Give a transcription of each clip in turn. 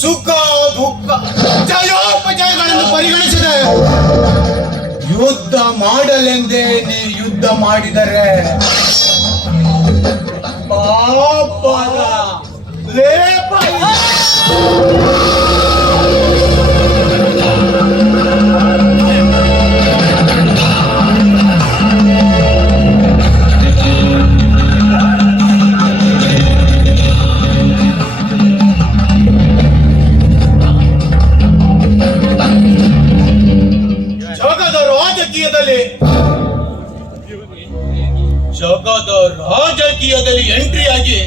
ಸುಖ ದುಃಖ ಜಯೋಪಜಯಗಳನ್ನು ಪರಿಗಣಿಸಿದೆ. ಯುದ್ಧ ಮಾಡಲೆಂದೇ ನೀ ಯುದ್ಧ ಮಾಡಿದರೆ ಪಾಪದ ಲೇಪ ರಾಜಕೀಯದಲ್ಲಿ. ಜಗದ ರಾಜಕೀಯದಲ್ಲಿ ಎಂಟ್ರಿ ಆಗಿ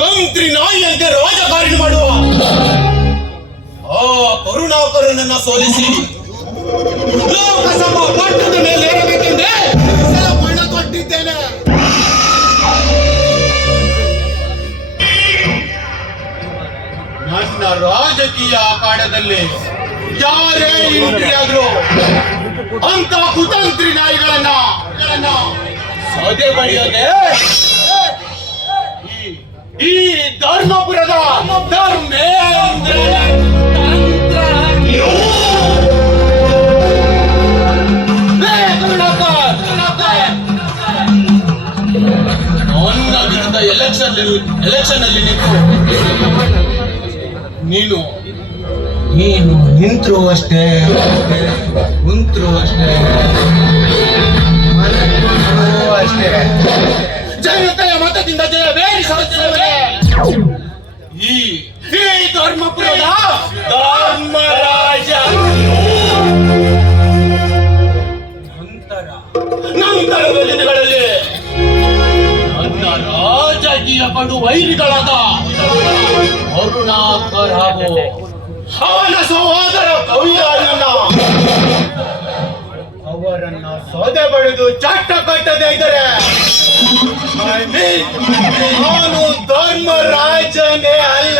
ಕಂತ್ರಿ ನಾಯಿಯಂತೆ ರಾಜಕಾರಣ ಮಾಡುವ. ಆ ಕರುಣಾಕರನನ್ನ ಸೋಲಿಸಿ. ಲೋಕಸಭಾ ಮೇಲೆ ಏರಬೇಕೆಂದೇ ಕೊಟ್ಟಿದ್ದೇನೆ. ನನ್ನ ರಾಜಕೀಯ ಅಖಾಡದಲ್ಲಿ ಯಾರೇ ಎಂಟ್ರಿ ಆದ್ರು ಅಂತ ಕುತಂತ್ರಿ ನಾಯಿಗಳನ್ನ ಸೌದೆ ಬಡಿಯೋದೆ ಈ- ಧರ್ಮಪುರದ ಧರ್ಮೇಂದ್ರ ಎಲೆಕ್ಷನ್ ಎಲೆಕ್ಷನ್ ಅಲ್ಲಿ ನೀನು ನೀನು ನಿಂತರು ಅಷ್ಟೇ ಕುಂತ್ರು ಅಷ್ಟೇ. ಅಷ್ಟೇ. ಜನತೆಯ ಮತದಿಂದ ಜಯ ಬೇರೆ ಈ ಈ ಧರ್ಮಪುರದ ಧರ್ಮರಾಜ. ನಂತರ. ನಂತರದ ದಿನಗಳಲ್ಲಿ ನನ್ನ ರಾಜಕೀಯ ಪಡು ವೈರಿಗಳಾದ ಅರುಣಾಕರ್ ಹಾಗೂ ಅವನ ಸಹೋದರ ಕವಿರಾಜನ್ನ ಅವರನ್ನ ಸೌದೆ ಬಡಿದು ಚಟ್ಟ ಕಟ್ಟದೆ ಇದ್ದರೆ. ನಾನು ಧರ್ಮರಾಜನೇ ಅಲ್ಲ.